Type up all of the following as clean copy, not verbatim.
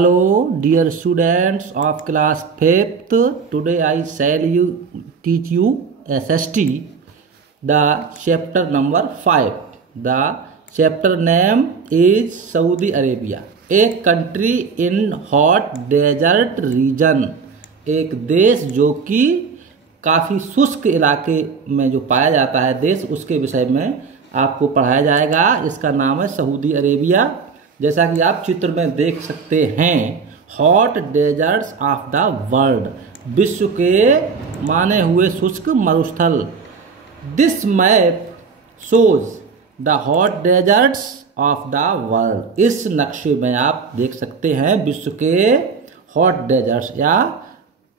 Hello, dear students of class 5th. Today I shall teach you SST, the chapter number 5. The chapter name is Saudi Arabia, a country in hot desert region. एक देश जो कि काफ़ी शुष्क इलाके में जो पाया जाता है देश, उसके विषय में आपको पढ़ाया जाएगा। इसका नाम है सऊदी अरेबिया। जैसा कि आप चित्र में देख सकते हैं, hot desserts of the world, विश्व के माने हुए शुष्क मरुस्थल। This map shows the hot desserts of the world. इस नक्शे में आप देख सकते हैं विश्व के हॉट डेजर्ट्स या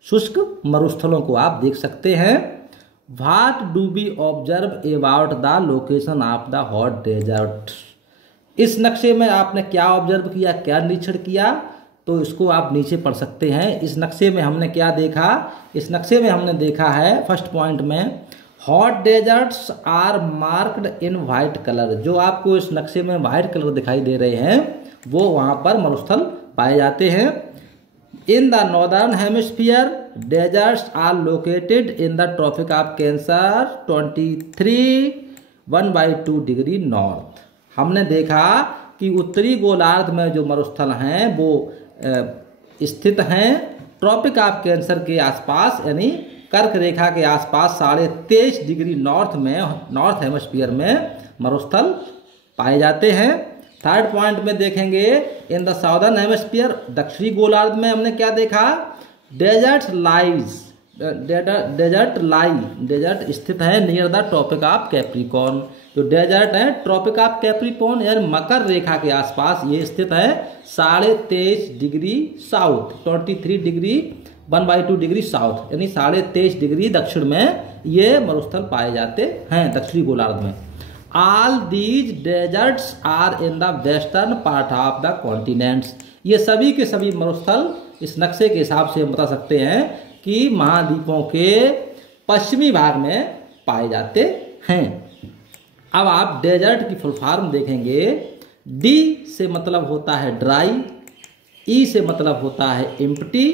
शुष्क मरुस्थलों को आप देख सकते हैं। What do we observe about the location of the hot desert. इस नक्शे में आपने क्या ऑब्जर्व किया, क्या निरीक्षण किया, तो इसको आप नीचे पढ़ सकते हैं। इस नक्शे में हमने क्या देखा, इस नक्शे में हमने देखा है फर्स्ट पॉइंट में, hot deserts are marked in white colour. जो आपको इस नक्शे में वाइट कलर दिखाई दे रहे हैं वो वहाँ पर मरुस्थल पाए जाते हैं। In the northern hemisphere deserts are located in the Tropic of Cancer 23 degree north. हमने देखा कि उत्तरी गोलार्ध में जो मरुस्थल हैं वो स्थित हैं ट्रॉपिक ऑफ कैंसर के आसपास, यानी कर्क रेखा के आसपास 23.5 डिग्री नॉर्थ में, नॉर्थ हेमिस्फीयर में मरुस्थल पाए जाते हैं। थर्ड पॉइंट में देखेंगे, इन द साउदर्न हेमिस्फीयर, दक्षिणी गोलार्ध में हमने क्या देखा, डेजर्ट स्थित है near the Tropic of Capricorn. जो डेजर्ट है ट्रॉपिक ऑफ कैप्रिकॉर्न यानी मकर रेखा के आसपास ये स्थित है 23.5 डिग्री साउथ, 23 डिग्री साउथ, यानी 23.5 डिग्री दक्षिण में ये मरुस्थल पाए जाते हैं दक्षिणी गोलार्ध में। All these deserts are in the western part of the continents. ये सभी के सभी मरुस्थल इस नक्शे के हिसाब से हम बता सकते हैं कि महाद्वीपों के पश्चिमी भाग में पाए जाते हैं। अब आप डेजर्ट की फुल फॉर्म देखेंगे। डी से मतलब होता है ड्राई, ई से मतलब होता है एम्प्टी,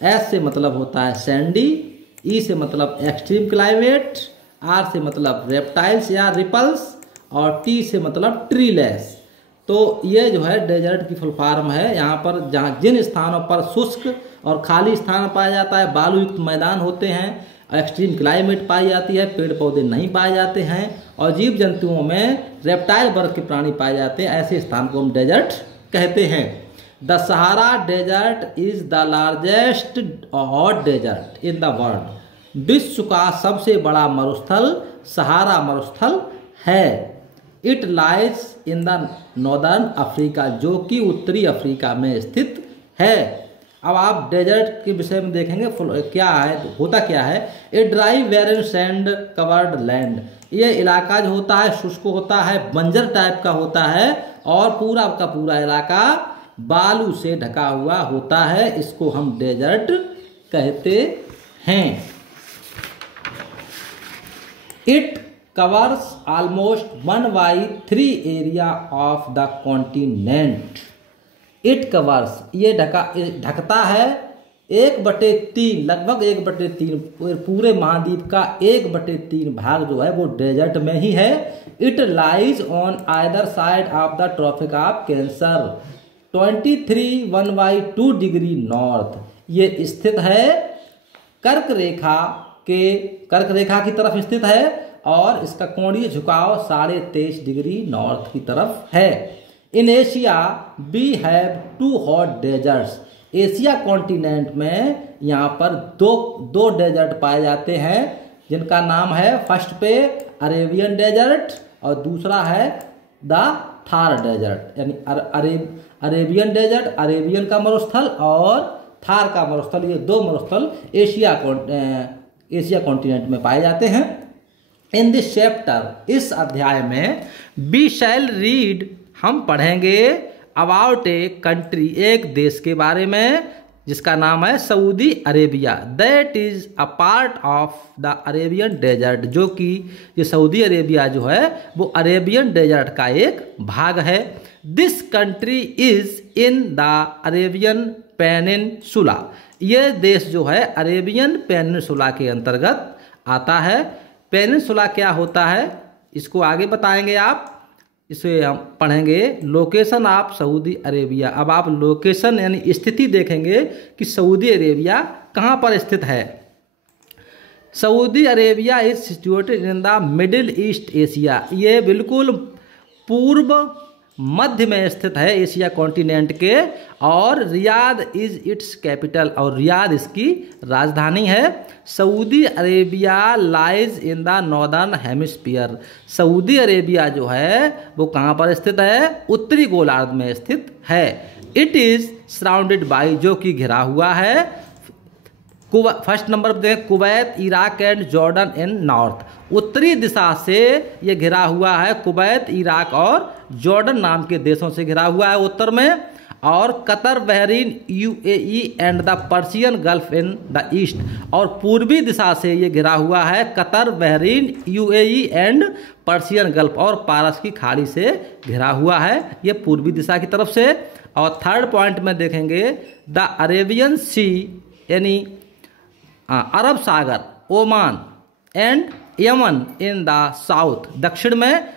एस से मतलब होता है सैंडी, ई से मतलब एक्सट्रीम क्लाइमेट, आर से मतलब रेप्टाइल्स या रिपल्स, और टी से मतलब ट्रीलेस। तो ये जो है डेजर्ट की फुल फॉर्म है। यहाँ पर जहाँ जिन स्थानों पर शुष्क और खाली स्थान पाया जाता है, बालू युक्त मैदान होते हैं, एक्सट्रीम क्लाइमेट पाई जाती है, पेड़ पौधे नहीं पाए जाते हैं और जीव जंतुओं में रेप्टाइल वर्ग के प्राणी पाए जाते हैं, ऐसे स्थान को हम डेजर्ट कहते हैं। The Sahara desert is the largest hot desert in the world. विश्व का सबसे बड़ा मरुस्थल सहारा मरुस्थल है। It lies in the northern Africa, जो कि उत्तरी अफ्रीका में स्थित है। अब आप डेजर्ट के विषय में देखेंगे क्या है, होता क्या है। A dry barren sand covered land, ये इलाका जो होता है शुष्क होता है, बंजर टाइप का होता है और पूरा का पूरा इलाका बालू से ढका हुआ होता है। इसको हम डेजर्ट कहते हैं। It covers almost 1/3 area of the continent. It covers, ये ढकता है 1/3, लगभग 1/3 पूरे महाद्वीप का 1/3 भाग जो है वो डेजर्ट में ही है। It lies on either side of the Tropic of Cancer 23 degree north. ये स्थित है कर्क रेखा की तरफ स्थित है और इसका कोणीय झुकाव 23.5 डिग्री नॉर्थ की तरफ है। In Asia we have 2 hot deserts. Asia continent में यहाँ पर दो डेजर्ट पाए जाते हैं, जिनका नाम है फर्स्ट पे अरेबियन डेजर्ट और दूसरा है द थार डेजर्ट, यानी अरेबियन डेजर्ट, अरेबियन का मरुस्थल, और थार का मरुस्थल। ये 2 मरुस्थल एशिया कॉन्टिनेंट में पाए जाते हैं। इन दिस चैप्टर, इस अध्याय में, वी शैल रीड, हम पढ़ेंगे अबाउट ए कंट्री, एक देश के बारे में जिसका नाम है Saudi Arabia. That is a part of the Arabian desert, जो कि ये सऊदी अरेबिया जो है वो अरेबियन डेजर्ट का एक भाग है। This country is in the Arabian peninsula. ये देश जो है अरेबियन पेनिनसुला के अंतर्गत आता है। पेनिनसुला क्या होता है इसको आगे बताएंगे आप, इसे हम पढ़ेंगे। Location of Saudi Arabia. अब आप लोकेशन यानी स्थिति देखेंगे कि सऊदी अरेबिया कहाँ पर स्थित है। Saudi Arabia is situated in the middle east Asia. ये बिल्कुल पूर्व मध्य में स्थित है एशिया कॉन्टिनेंट के। और रियाद इज इट्स कैपिटल, और रियाद इसकी राजधानी है। Saudi Arabia lies in the northern hemisphere. Saudi Arabia जो है वो कहाँ पर स्थित है, उत्तरी गोलार्ध में स्थित है। इट इज सराउंडेड बाई, जो कि घिरा हुआ है। फर्स्ट नंबर पर देखें, Kuwait, Iraq and Jordan in north. उत्तरी दिशा से ये घिरा हुआ है, कुवैत, इराक और जॉर्डन नाम के देशों से घिरा हुआ है उत्तर में। और Qatar, Bahrain, UAE and the Persian gulf in the east. और पूर्वी दिशा से ये घिरा हुआ है, Qatar, Bahrain, UAE and Persian gulf और पारस की खाड़ी से घिरा हुआ है, ये पूर्वी दिशा की तरफ से। और थर्ड पॉइंट में देखेंगे, द अरेबियन सी यानी अरब सागर, Oman and Yemen in the south. दक्षिण में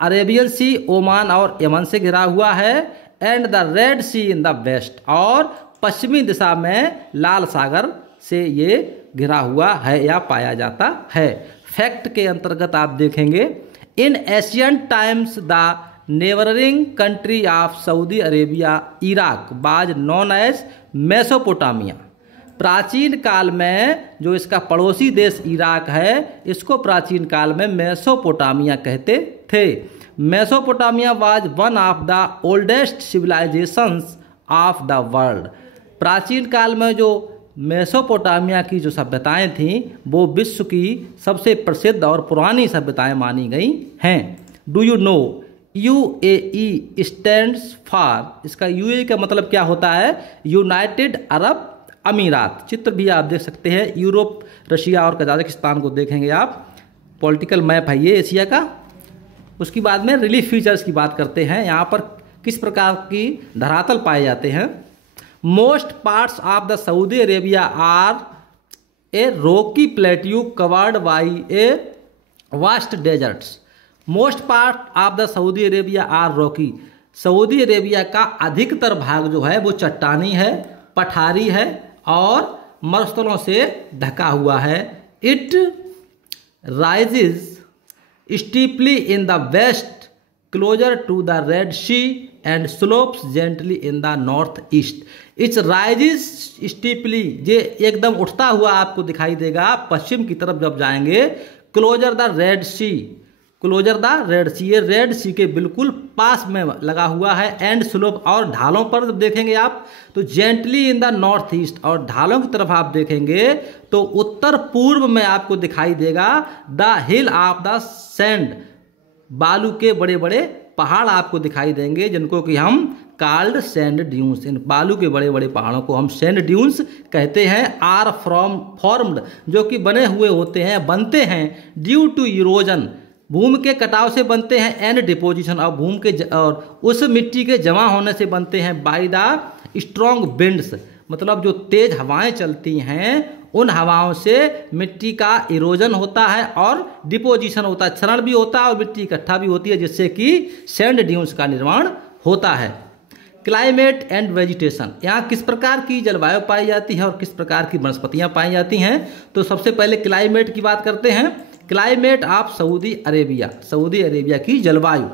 अरेबियन सी ओमान और यमन से घिरा हुआ है। And the Red Sea in the west, और पश्चिमी दिशा में लाल सागर से ये घिरा हुआ है या पाया जाता है। फैक्ट के अंतर्गत आप देखेंगे, in ancient times the neighbouring country of Saudi Arabia Iraq was known as Mesopotamia. प्राचीन काल में जो इसका पड़ोसी देश इराक है, इसको प्राचीन काल में मेसोपोटामिया कहते थे। Mesopotamia was one of the oldest civilisations of the world. प्राचीन काल में जो मेसोपोटामिया की जो सभ्यताएं थीं वो विश्व की सबसे प्रसिद्ध और पुरानी सभ्यताएं मानी गई हैं। Do you no UAE stands for, इसका यूएई का मतलब क्या होता है, यूनाइटेड अरब अमीरात। चित्र भी आप देख सकते हैं, यूरोप, रशिया और कजाकिस्तान को देखेंगे आप। पॉलिटिकल मैप है ये एशिया का। उसके बाद में रिलीफ फीचर्स की बात करते हैं, यहाँ पर किस प्रकार की धरातल पाए जाते हैं। Most parts of the Saudi Arabia are a rocky plateau covered by a vast deserts. Most part of the Saudi Arabia are rocky. Saudi Arabia का अधिकतर भाग जो है वो चट्टानी है, पठारी है और मरुस्थलों से ढका हुआ है। It rises steeply in the west closer to the Red Sea and slopes gently in the north east. Its rises steeply, ये एकदम उठता हुआ आपको दिखाई देगा पश्चिम की तरफ जब जाएंगे। Closer the Red Sea, closer the Red Sea, ये रेड सी के बिल्कुल पास में लगा हुआ है। एंड स्लोप, और ढालों पर जब देखेंगे आप तो gently in the north east, और ढालों की तरफ आप देखेंगे तो उत्तर पूर्व में आपको दिखाई देगा the hill of the sand, बालू के बड़े बड़े पहाड़ आपको दिखाई देंगे जिनको कि हम कार्ल्ड सैंड ड्यून्स, इन बालू के बड़े बड़े पहाड़ों को हम सैंड ड्यून्स कहते हैं। आर फॉर्म्ड, जो कि बने हुए होते हैं, बनते हैं ड्यू टू इरोजन, भूमि के कटाव से बनते हैं। एंड डिपोजिशन, और भूमि के और उस मिट्टी के जमा होने से बनते हैं। बाय द स्ट्रॉन्ग विंड्स, मतलब जो तेज हवाएं चलती हैं उन हवाओं से मिट्टी का इरोजन होता है और डिपोजिशन होता है, क्षरण भी होता है और मिट्टी इकट्ठा भी होती है, जिससे कि सैंड ड्यून्स का निर्माण होता है। क्लाइमेट एंड वेजिटेशन, यहाँ किस प्रकार की जलवायु पाई जाती है और किस प्रकार की वनस्पतियाँ पाई जाती हैं। तो सबसे पहले क्लाइमेट की बात करते हैं। Climate of Saudi Arabia, Saudi Arabia की जलवायु।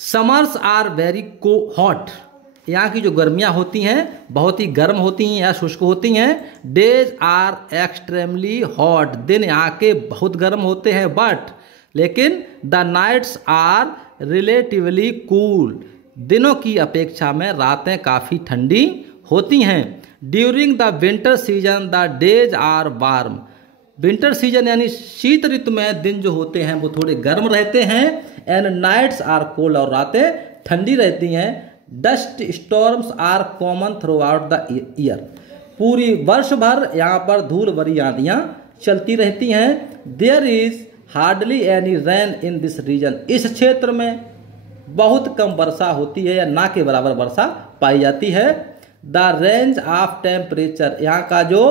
समर्स आर वेरी हॉट, यहाँ की जो गर्मियाँ होती हैं बहुत ही गर्म होती हैं या शुष्क होती हैं। डेज आर एक्सट्रीमली हॉट, दिन यहाँ के बहुत गर्म होते हैं। बट लेकिन the nights are relatively cool, दिनों की अपेक्षा में रातें काफ़ी ठंडी होती हैं। During the winter season the days are warm, winter season यानी शीत ऋतु में दिन जो होते हैं वो थोड़े गर्म रहते हैं। एंड नाइट्स आर कोल्ड, और रातें ठंडी रहती हैं। Dust storms are common throughout the year, पूरी वर्ष भर यहाँ पर धूल भरी आंधियाँ चलती रहती हैं। There is hardly any rain in this region, इस क्षेत्र में बहुत कम वर्षा होती है या ना के बराबर वर्षा पाई जाती है। द रेंज ऑफ टेम्परेचर, यहाँ का जो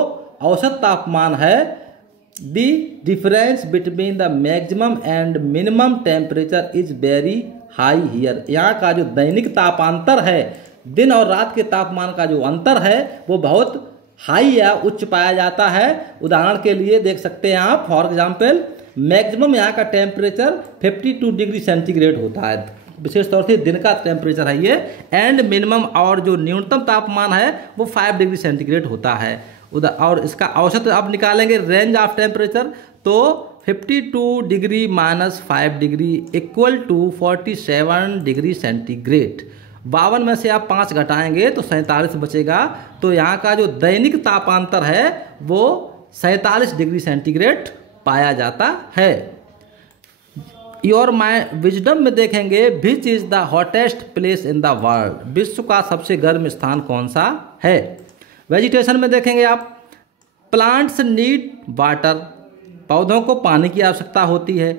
औसत तापमान है, the difference between the maximum and minimum temperature is very high here, यहाँ का जो दैनिक तापांतर है, दिन और रात के तापमान का जो अंतर है वो बहुत हाई या उच्च पाया जाता है। उदाहरण के लिए देख सकते हैं आप, फॉर एग्जाम्पल मैक्सिमम यहाँ का टेम्परेचर 52 डिग्री सेंटीग्रेड होता है, विशेष तौर से दिन का टेम्परेचर है ये, एंड मिनिमम और जो न्यूनतम तापमान है वो 5 डिग्री सेंटीग्रेड होता है। और इसका औसत अब निकालेंगे रेंज ऑफ टेम्परेचर, तो 52 degree minus 5 degree equal to 47 degree centigrade. 52 में से आप 5 घटाएंगे तो 47 बचेगा, तो यहाँ का जो दैनिक तापांतर है वो 47 डिग्री सेंटीग्रेड पाया जाता है। योर माई विजडम में देखेंगे which is the hottest place in the world, विश्व का सबसे गर्म स्थान कौन सा है। वेजिटेशन में देखेंगे आप, प्लांट्स नीड वाटर, पौधों को पानी की आवश्यकता होती है।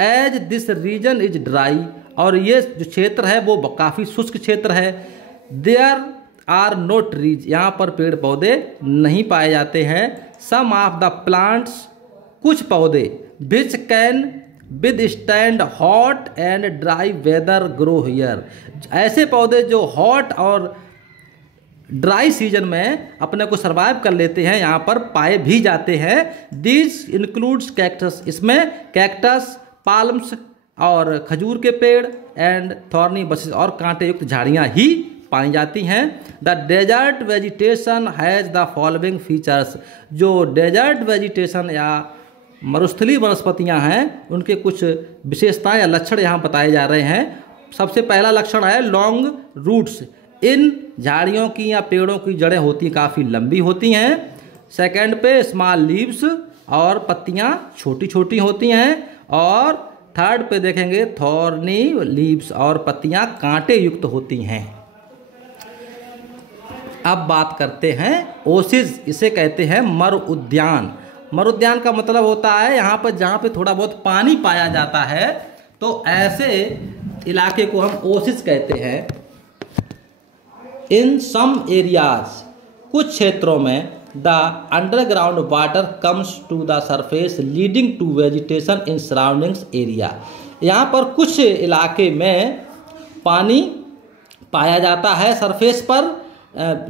As this region is dry, और ये जो क्षेत्र है वो काफ़ी शुष्क क्षेत्र है। देयर आर नो ट्रीज, यहाँ पर पेड़ पौधे नहीं पाए जाते हैं। सम ऑफ द प्लांट्स, कुछ पौधे, which can withstand hot and dry weather grow here, ऐसे पौधे जो हॉट और ड्राई सीजन में अपने को सर्वाइव कर लेते हैं, यहाँ पर पाए भी जाते हैं। दिस इंक्लूड्स कैक्टस, इसमें कैक्टस, पाल्म्स और खजूर के पेड़, एंड थॉर्नी बसेस, और कांटे युक्त झाड़ियाँ ही पाई जाती हैं। The desert vegetation has the following features, जो डेजर्ट वेजिटेशन या मरुस्थलीय वनस्पतियाँ हैं उनके कुछ विशेषताएं या लक्षण यहाँ बताए जा रहे हैं। सबसे पहला लक्षण है लॉन्ग रूट्स, इन झाड़ियों की या पेड़ों की जड़ें होती हैं काफ़ी लंबी होती हैं। सेकंड पे स्मॉल लीव्स, और पत्तियाँ छोटी छोटी होती हैं। और थर्ड पे देखेंगे थॉर्नी लीव्स, और पत्तियाँ कांटे युक्त होती हैं। अब बात करते हैं ओसिस, इसे कहते हैं मरु उद्यान। मरु उद्यान का मतलब होता है यहाँ पर जहाँ पे थोड़ा बहुत पानी पाया जाता है, तो ऐसे इलाके को हम ओसिस कहते हैं। इन सम एरियाज, कुछ क्षेत्रों में the underground water comes to the surface leading to vegetation in surroundings area, यहाँ पर कुछ इलाके में पानी पाया जाता है सरफेस पर,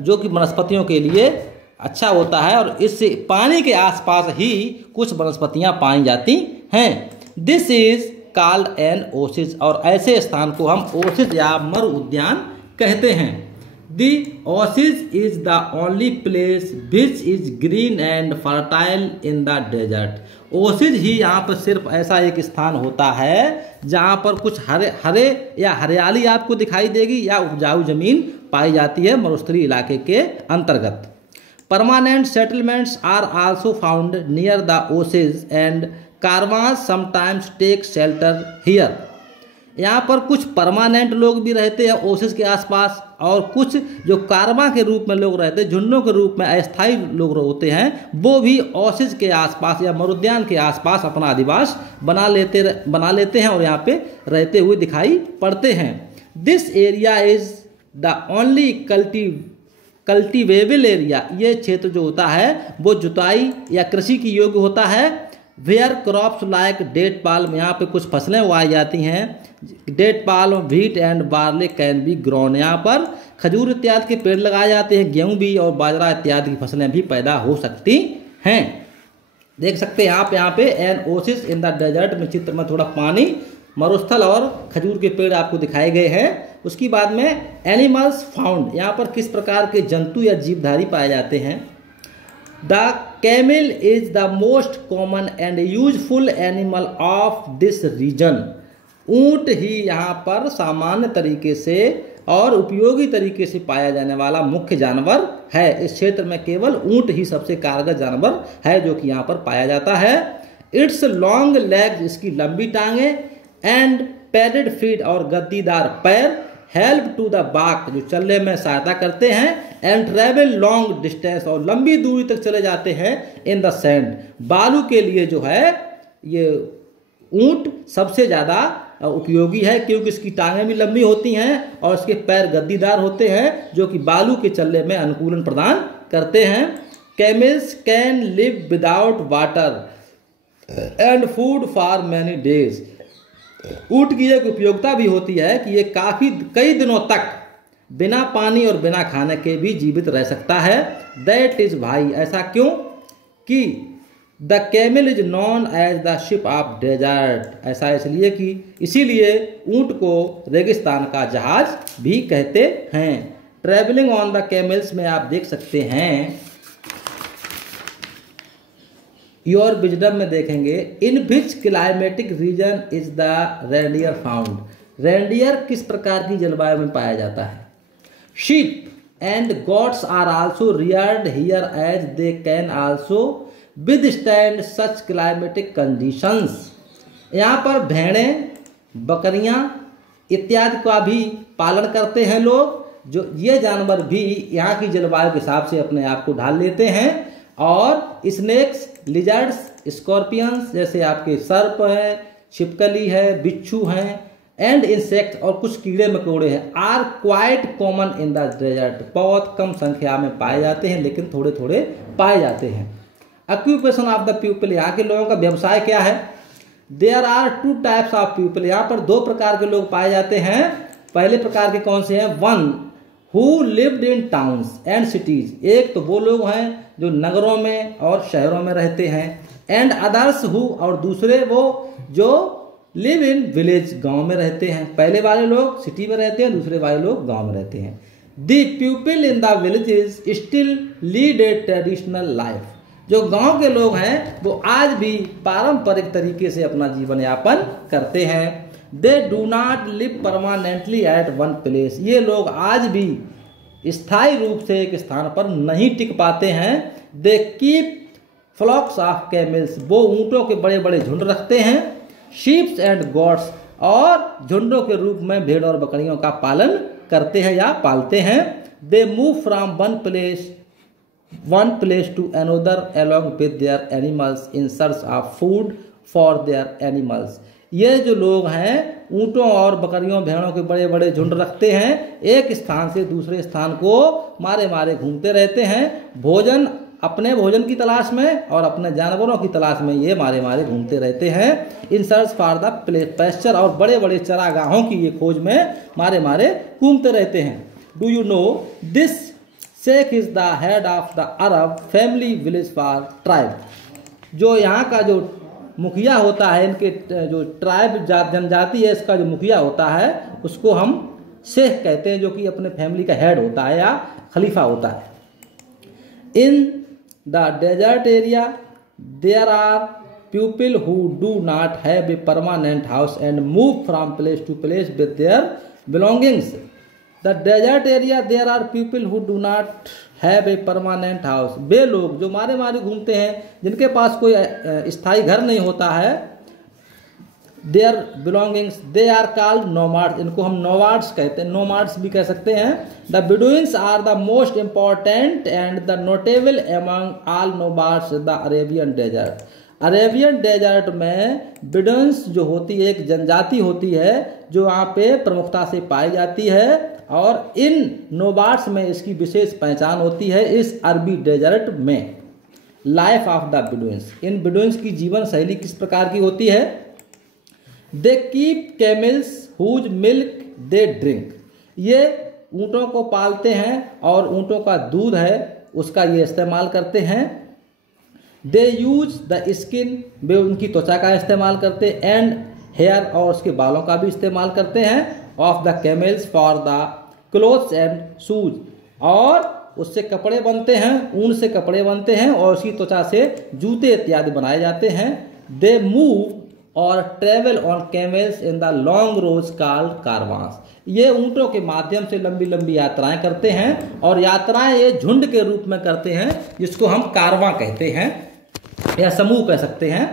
जो कि वनस्पतियों के लिए अच्छा होता है, और इस पानी के आसपास ही कुछ वनस्पतियाँ पाई जाती हैं। This is called an Oasis, और ऐसे स्थान को हम ओसिस या मरु उद्यान कहते हैं। The oasis is the only place which is green and fertile in the desert. Oasis ही यहाँ पर सिर्फ ऐसा एक स्थान होता है जहाँ पर कुछ हरे हरे या हरियाली आपको दिखाई देगी या उपजाऊ जमीन पाई जाती है मरुस्थलीय इलाके के अंतर्गत। Permanent settlements are also found near the oasis and caravans sometimes take shelter here, यहाँ पर कुछ परमानेंट लोग भी रहते हैं ओसिस के आसपास, और कुछ जो कारवां के रूप में लोग रहते हैं, झुंडों के रूप में अस्थायी लोग होते हैं, वो भी ओसिस के आसपास या मरुद्यान के आसपास अपना अधिवास बना लेते हैं और यहाँ पे रहते हुए दिखाई पड़ते हैं। This area is the only cultivable area, ये क्षेत्र जो होता है वो जुताई या कृषि की योग्य होता है। Where crops like date palm, यहाँ पे कुछ फसलें उगाई जाती हैं। Date palm, wheat and barley can be grown, यहाँ पर खजूर इत्यादि के पेड़ लगाए जाते हैं। गेहूं भी और बाजरा इत्यादि की फसलें भी पैदा हो सकती हैं। देख सकते हैं आप यहाँ पे an oasis in the desert में चित्र में थोड़ा पानी, मरुस्थल और खजूर के पेड़ आपको दिखाए गए हैं। उसके बाद में एनिमल्स फाउंड, यहाँ पर किस प्रकार के जंतु या जीवधारी पाए जाते हैं। The camel is the most common and useful animal of this region, ऊंट ही यहाँ पर सामान्य तरीके से और उपयोगी तरीके से पाया जाने वाला मुख्य जानवर है। इस क्षेत्र में केवल ऊंट ही सबसे कारगर जानवर है जो कि यहाँ पर पाया जाता है। इट्स लॉन्ग लेग्स, इसकी लंबी टांगे, एंड पैडेड फीट और गद्दीदार पैर, हेल्प टू द वॉक, जो चलने में सहायता करते हैं, एंड ट्रेवल लॉन्ग डिस्टेंस, और लंबी दूरी तक चले जाते हैं, इन द सैंड, बालू के लिए जो है ये ऊंट सबसे ज़्यादा उपयोगी है क्योंकि इसकी टांगें भी लंबी होती हैं और इसके पैर गद्दीदार होते हैं जो कि बालू के चलने में अनुकूलन प्रदान करते हैं। Camels can live without water and food for many days. ऊंट की एक उपयोगिता भी होती है कि ये कई दिनों तक बिना पानी और बिना खाने के भी जीवित रह सकता है। दैट इज भाई, ऐसा क्यों कि the camel is known as the ship of desert. ऐसा इसलिए कि इसीलिए ऊंट को रेगिस्तान का जहाज भी कहते हैं। ट्रेवलिंग ऑन द कैमल्स में आप देख सकते हैं, योर विजडम में देखेंगे, in which climatic region is the reindeer found. Reindeer किस प्रकार की जलवायु में पाया जाता है। Sheep and goats are also reared here as they can also withstand such climatic conditions. यहाँ पर भेड़ें, बकरियां इत्यादि का भी पालन करते हैं लोग, जो ये जानवर भी यहाँ की जलवायु के हिसाब से अपने आप को ढाल लेते हैं। और स्नेक्स, लिजर्ड्स, स्कॉर्पियंस जैसे आपके सर्प हैं, छिपकली है, बिच्छू हैं, एंड इंसेक्ट और कुछ कीड़े मकोड़े हैं, are quite common in the desert. बहुत कम संख्या में पाए जाते हैं लेकिन थोड़े थोड़े पाए जाते हैं। ऑक्यूपेशन ऑफ द पीपल, यहाँ के लोगों का व्यवसाय क्या है। There are 2 types of people, यहाँ पर 2 प्रकार के लोग पाए जाते हैं। पहले प्रकार के कौन से हैं। 1 who lived in towns and cities, एक तो वो लोग हैं जो नगरों में और शहरों में रहते हैं। एंड अदर्स हु, और दूसरे वो जो लिव इन विलेज, गांव में रहते हैं। पहले वाले लोग सिटी में रहते हैं, दूसरे वाले लोग गांव में रहते हैं। The people in the villages still lead A traditional life, जो गांव के लोग हैं वो आज भी पारंपरिक तरीके से अपना जीवन यापन करते हैं। They do not live permanently at one place, ये लोग आज भी स्थायी रूप से एक स्थान पर नहीं टिक पाते हैं। दे कीप फ्लॉक्स ऑफ कैमल्स, वो ऊंटों के बड़े बड़े झुंड रखते हैं। शीप्स एंड गोट्स, और झुंडों के रूप में भेड़ और बकरियों का पालन करते हैं या पालते हैं। They move from one place to another along with their animals in search of food for their animals. ये जो लोग हैं ऊंटों और बकरियों भेड़ों के बड़े बड़े झुंड रखते हैं, एक स्थान से दूसरे स्थान को मारे मारे घूमते रहते हैं, भोजन, अपने भोजन की तलाश में और अपने जानवरों की तलाश में ये मारे मारे घूमते रहते हैं। In search for the pasture, और बड़े बड़े चरागाहों की ये खोज में मारे मारे घूमते रहते हैं। Do you know this sheikh is the head of the Arab family village for tribe, जो यहाँ का जो मुखिया होता है, इनके जो ट्राइब जनजाति है, इसका जो मुखिया होता है उसको हम शेख कहते हैं, जो कि अपने फैमिली का हेड होता है या खलीफा होता है। In the desert area there are people who do not have a permanent house and move from place to place with their belongings. The desert area there are people who do not have a permanent house, वे लोग जो मारे मारे घूमते हैं, जिनके पास कोई स्थायी घर नहीं होता है। Their belongings they are called nomads, इनको हम नोमाड्स कहते हैं, नोमाड्स भी कह सकते हैं। The Bedouins are the most important and the notable among all nomads the Arabian desert. Arabian desert में बेडुइन्स जो होती है, एक जनजाति होती है जो वहाँ पे प्रमुखता से पाई जाती है, और इन नोमाड्स में इसकी विशेष पहचान होती है इस अरबी डेजर्ट में। लाइफ ऑफ द बेडुइन्स, इन बेडुइन्स की जीवन शैली किस प्रकार की होती है। They keep camels whose milk they drink, ये ऊँटों को पालते हैं और ऊँटों का दूध है उसका ये इस्तेमाल करते हैं। दे यूज द स्किन, वे उनकी त्वचा का इस्तेमाल करते, एंड हेयर, और उसके बालों का भी इस्तेमाल करते हैं। Of the camels for the clothes and shoes, और उससे कपड़े बनते हैं, ऊन से कपड़े बनते हैं और उसी त्वचा से जूते इत्यादि बनाए जाते हैं। दे मूव और travel on camels in the long roads called caravans, ये ऊंटों के माध्यम से लंबी लंबी यात्राएं करते हैं, और यात्राएं ये झुंड के रूप में करते हैं जिसको हम कारवां कहते हैं या समूह कह सकते हैं।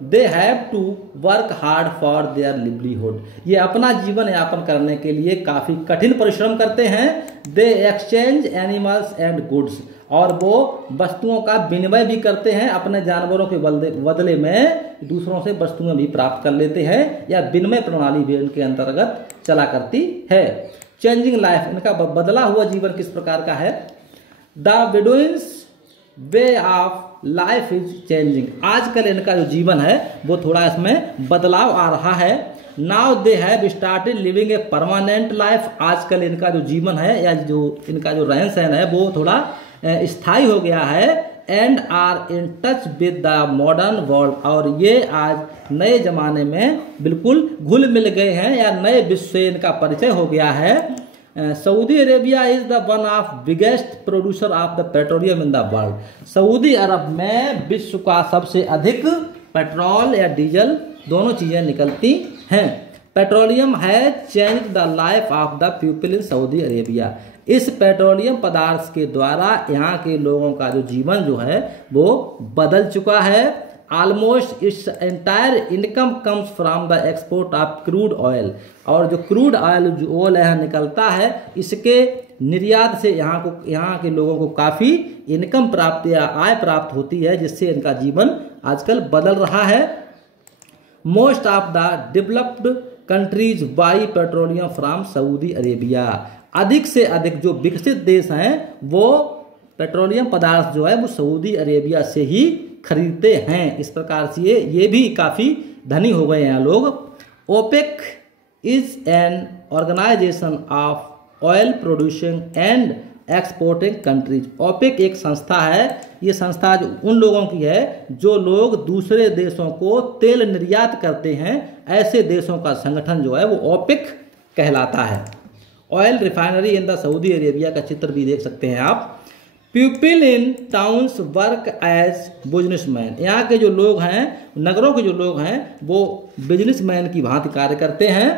They have to work hard for their livelihood, ये अपना जीवन यापन करने के लिए काफी कठिन परिश्रम करते हैं। दे एक्सचेंज एनिमल्स एंड गुड्स, और वो वस्तुओं का विनिमय भी करते हैं, अपने जानवरों के बदले में दूसरों से वस्तुएं भी प्राप्त कर लेते हैं, या विनिमय प्रणाली भी इनके अंतर्गत चला करती है। चेंजिंग लाइफ, इनका बदला हुआ जीवन किस प्रकार का है। The बेडुइन्स way of life is changing, आजकल इनका जो जीवन है वो थोड़ा इसमें बदलाव आ रहा है। Now they have started living a permanent life, आजकल इनका जो जीवन है या जो इनका जो रहन सहन है वो थोड़ा स्थायी हो गया है। And are in touch with the modern world, और ये आज नए जमाने में बिल्कुल घुल मिल गए हैं या नए विश्व से इनका परिचय हो गया है। Saudi Arabia is the one of biggest producer of the petroleum in the world, सऊदी अरब में विश्व का सबसे अधिक पेट्रोल या डीजल दोनों चीजें निकलती हैं। Petroleum has changed the life of the people in Saudi Arabia, इस पेट्रोलियम पदार्थ के द्वारा यहाँ के लोगों का जो जीवन जो है वो बदल चुका है। Almost its entire income comes from the export of crude oil, और जो क्रूड ऑयल जो ऑयल यहाँ निकलता है इसके निर्यात से यहाँ के लोगों को काफ़ी इनकम प्राप्त या आय प्राप्त होती है, जिससे इनका जीवन आजकल बदल रहा है। Most of the developed countries by petroleum from Saudi Arabia, अधिक से अधिक जो विकसित देश हैं वो पेट्रोलियम पदार्थ जो है वो सऊदी अरेबिया से ही खरीदते हैं। इस प्रकार से ये भी काफ़ी धनी हो गए हैं लोग। OPEC is an organisation of oil producing and exporting countries, OPEC एक संस्था है, ये संस्था जो उन लोगों की है जो लोग दूसरे देशों को तेल निर्यात करते हैं, ऐसे देशों का संगठन जो है वो ओपेक कहलाता है। Oil refinery in the Saudi Arabia का चित्र भी देख सकते हैं आप। People in towns work as businessman, यहाँ के जो लोग हैं, नगरों के जो लोग हैं वो बिजनेसमैन की भांति कार्य करते हैं।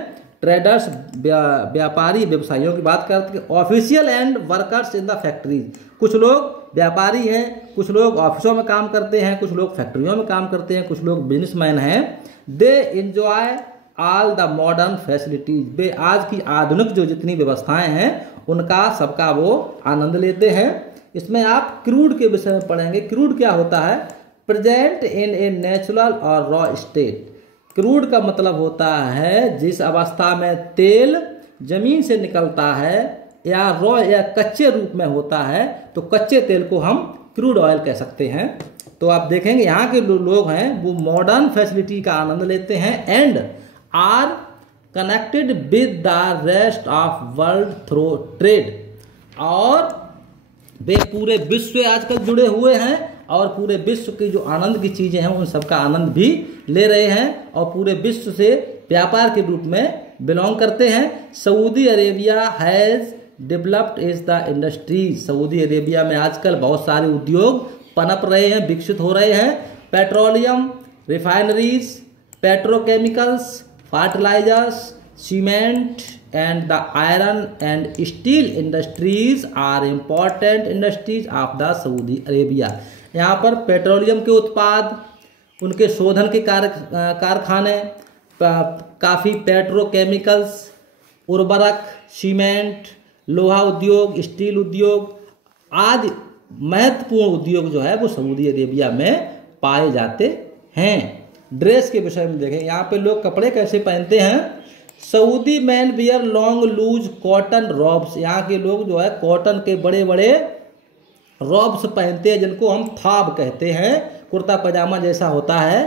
ट्रेडर्स व्यापारी व्यवसायियों की बात करते हैं। Official and workers in the factories, कुछ लोग व्यापारी हैं, कुछ लोग ऑफिसों में काम करते हैं, कुछ लोग फैक्ट्रियों में काम करते हैं, कुछ लोग बिजनेसमैन हैं। They enjoy all the modern facilities, वे आज की आधुनिक जो जितनी व्यवस्थाएं हैं उनका सबका वो आनंद लेते हैं। इसमें आप क्रूड के विषय में पढ़ेंगे। क्रूड क्या होता है, प्रेजेंट इन ए नेचुरल और रॉ स्टेट, क्रूड का मतलब होता है जिस अवस्था में तेल जमीन से निकलता है या रॉ या कच्चे रूप में होता है, तो कच्चे तेल को हम क्रूड ऑयल कह सकते हैं। तो आप देखेंगे यहाँ के लोग हैं वो मॉडर्न फैसिलिटी का आनंद लेते हैं and are connected with the rest of world through trade, और वे पूरे विश्व से आजकल जुड़े हुए हैं और पूरे विश्व की जो आनंद की चीजें हैं उन सबका आनंद भी ले रहे हैं और पूरे विश्व से व्यापार के रूप में बिलोंग करते हैं। Saudi Arabia has developed is the industries, Saudi Arabia में आजकल बहुत सारे उद्योग पनप रहे हैं, विकसित हो रहे हैं। Petroleum, refineries, petrochemicals, fertilisers, cement and the iron and steel industries are important industries of the Saudi Arabia, यहाँ पर पेट्रोलियम के उत्पाद, उनके शोधन के कारखाने, काफ़ी पेट्रोकेमिकल्स, उर्वरक, सीमेंट, लोहा उद्योग, स्टील उद्योग आदि महत्वपूर्ण उद्योग जो है वो सऊदी अरेबिया में पाए जाते हैं। ड्रेस के विषय में देखें, यहाँ पे लोग कपड़े कैसे पहनते हैं। Saudi man wear long loose cotton robes, यहाँ के लोग जो है कॉटन के बड़े बड़े रॉब्स पहनते हैं जिनको हम थाब कहते हैं, कुर्ता पजामा जैसा होता है।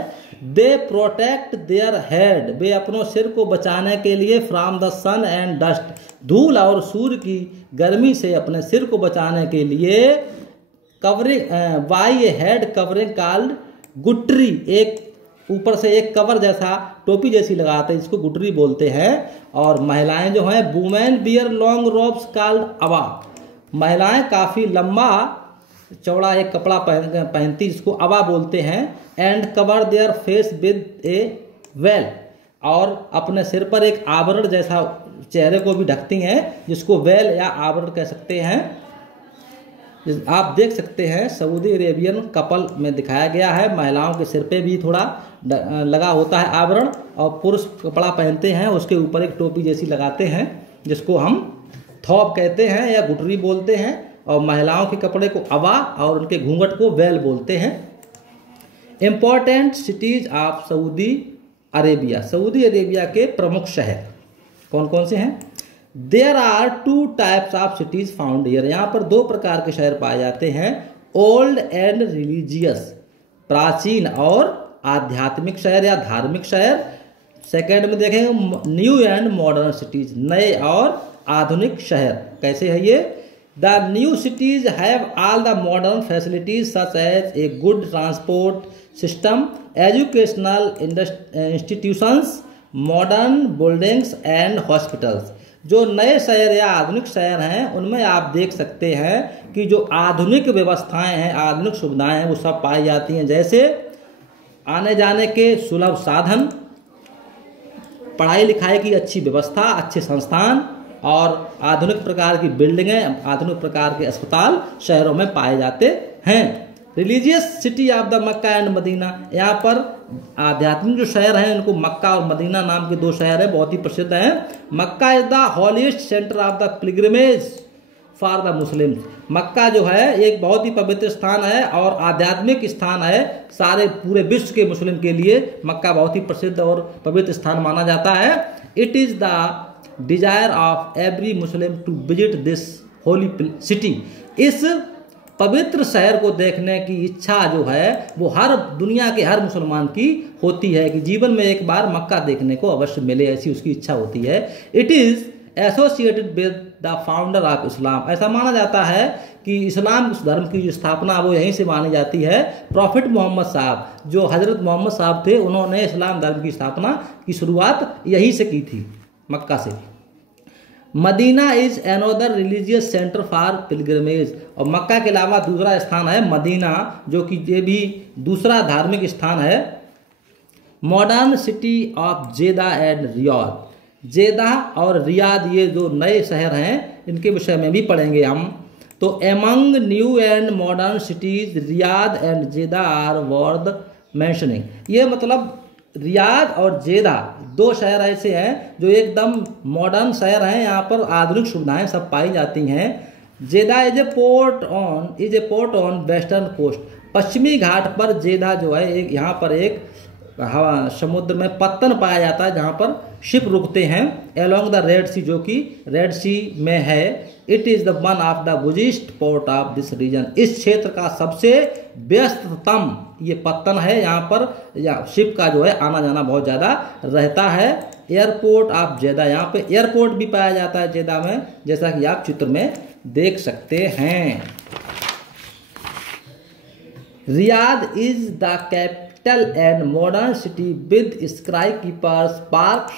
दे प्रोटेक्ट देयर हेड, वे अपनों सिर को बचाने के लिए from the sun and dust, धूल और सूर्य की गर्मी से अपने सिर को बचाने के लिए covering by a head covering called गुट्री, एक ऊपर से एक कवर जैसा टोपी जैसी लगाते हैं जिसको गुटरी बोलते हैं। और महिलाएं जो हैं women wear long robes called aba, महिलाएं काफ़ी लंबा चौड़ा एक कपड़ा पहनती जिसको अबा बोलते हैं। And cover their face with A well, और अपने सिर पर एक आवरण जैसा चेहरे को भी ढकती हैं जिसको वेल या आवरण कह सकते हैं। आप देख सकते हैं सऊदी अरेबियन कपल में दिखाया गया है। महिलाओं के सिर पे भी थोड़ा लगा होता है आवरण, और पुरुष कपड़ा पहनते हैं उसके ऊपर एक टोपी जैसी लगाते हैं जिसको हम थौब कहते हैं या गुटरी बोलते हैं, और महिलाओं के कपड़े को अबा और उनके घूंघट को वेल बोलते हैं। Important cities of Saudi Arabia, Saudi Arabia के प्रमुख शहर कौन कौन से हैं? There are 2 types of cities found here, यहाँ पर 2 प्रकार के शहर पाए जाते हैं। ओल्ड एंड रिलीजियस, प्राचीन और आध्यात्मिक शहर या धार्मिक शहर। सेकेंड में देखेंगे न्यू एंड मॉडर्न सिटीज, नए और आधुनिक शहर। कैसे है ये? The new cities have all the modern facilities such as a good transport system, educational institutions, modern buildings and hospitals. जो नए शहर या आधुनिक शहर हैं उनमें आप देख सकते हैं कि जो आधुनिक व्यवस्थाएं हैं, आधुनिक सुविधाएं हैं वो सब पाई जाती हैं, जैसे आने जाने के सुलभ साधन, पढ़ाई लिखाई की अच्छी व्यवस्था, अच्छे संस्थान और आधुनिक प्रकार की बिल्डिंगें, आधुनिक प्रकार के अस्पताल शहरों में पाए जाते हैं। Religious city of the Mecca and Medina, यहाँ पर आध्यात्मिक जो शहर हैं उनको मक्का और मदीना नाम के 2 शहर हैं, बहुत ही प्रसिद्ध हैं। Mecca is the holiest centre of the pilgrimage for the Muslims, Mecca जो है एक बहुत ही पवित्र स्थान है और आध्यात्मिक स्थान है सारे पूरे विश्व के मुस्लिम के लिए। मक्का बहुत ही प्रसिद्ध और पवित्र स्थान माना जाता है। It is the desire of every Muslim to visit this holy city, इस पवित्र शहर को देखने की इच्छा जो है वो हर दुनिया के हर मुसलमान की होती है कि जीवन में एक बार मक्का देखने को अवश्य मिले, ऐसी उसकी इच्छा होती है। It is associated with the founder of Islam, ऐसा माना जाता है कि इस्लाम धर्म की जो स्थापना वो यहीं से मानी जाती है। प्रॉफिट मोहम्मद साहब, जो हजरत मोहम्मद साहब थे, उन्होंने इस्लाम धर्म की स्थापना की शुरुआत यहीं से की थी, मक्का से। Medina is another religious centre for pilgrimage, और मक्का के अलावा दूसरा स्थान है मदीना, जो कि ये भी दूसरा धार्मिक स्थान है। मॉडर्न सिटी ऑफ जेदा एंड रियाद, जेदा और रियाद ये जो नए शहर हैं इनके विषय में भी पढ़ेंगे हम। तो among new and modern cities Riyadh and जेदा आर वर्थ मेंशनिंग, ये मतलब रियाद और जेदा 2 शहर ऐसे हैं जो एकदम मॉडर्न शहर हैं, यहाँ पर आधुनिक सुविधाएं सब पाई जाती हैं। Jeddah is a port on western coast, पश्चिमी घाट पर जेदा जो है एक यहाँ पर एक हवा समुद्र में पत्तन पाया जाता है जहाँ पर शिप रुकते हैं एलोंग द रेड सी, जो कि रेड सी में है। It is the one of the busiest port of this region, इस क्षेत्र का सबसे व्यस्ततम ये पत्तन है, यहाँ पर या शिप का जो है आना जाना बहुत ज़्यादा रहता है। एयरपोर्ट ऑफ जेदा, यहाँ पे एयरपोर्ट भी पाया जाता है जेदा में, जैसा कि आप चित्र में देख सकते हैं। Riyadh is the capital and modern city with sky keepers, parks,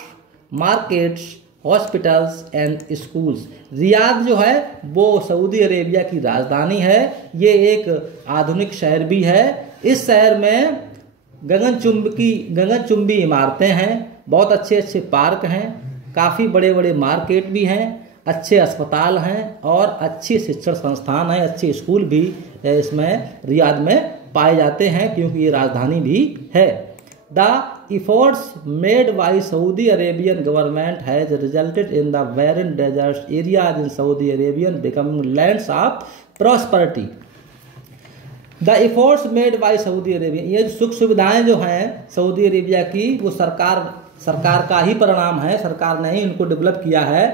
markets, hospitals and schools. Riyadh जो है वो सऊदी अरेबिया की राजधानी है, ये एक आधुनिक शहर भी है। इस शहर में गगनचुंबी इमारतें हैं, बहुत अच्छे अच्छे पार्क हैं, काफ़ी बड़े बड़े मार्केट भी हैं, अच्छे अस्पताल हैं और अच्छे शिक्षण संस्थान हैं, अच्छे स्कूल भी इसमें रियाद में पाए जाते हैं क्योंकि ये राजधानी भी है। The efforts made by Saudi Arabian government has resulted in the barren desert areas in Saudi Arabia becoming lands of prosperity. The efforts made by Saudi Arabia, ये सुख सुविधाएं जो हैं सऊदी अरेबिया की वो सरकार का ही परिणाम है, सरकार ने ही इनको डेवलप किया है।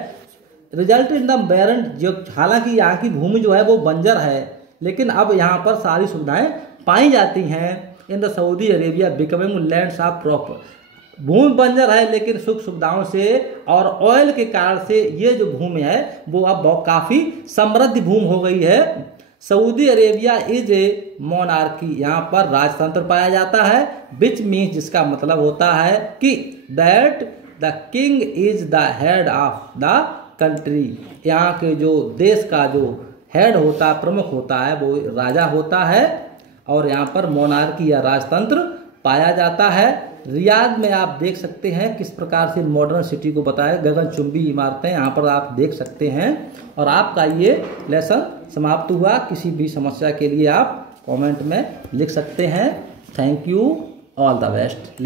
रिजल्ट इन द बैरन, जो हालांकि यहाँ की भूमि जो है वो बंजर है लेकिन अब यहाँ पर सारी सुविधाएं पाई जाती हैं। In the Saudi Arabia becoming lands of proper, भूमि बंजर है लेकिन सुख सुविधाओं से और ऑयल के कारण से ये जो भूमि है वो अब काफ़ी समृद्ध भूमि हो गई है। Saudi Arabia is a monarchy, यहाँ पर राजतंत्र पाया जाता है। विच मीन्स, जिसका मतलब होता है कि that the king is the head of the country, यहाँ के जो देश का जो हेड होता है, प्रमुख होता है, वो राजा होता है और यहाँ पर मोनार्की या राजतंत्र पाया जाता है। रियाद में आप देख सकते हैं किस प्रकार से मॉडर्न सिटी को बताया, गगनचुंबी इमारतें यहाँ पर आप देख सकते हैं। और आपका ये लेसन समाप्त हुआ। किसी भी समस्या के लिए आप कमेंट में लिख सकते हैं। Thank you, all the best.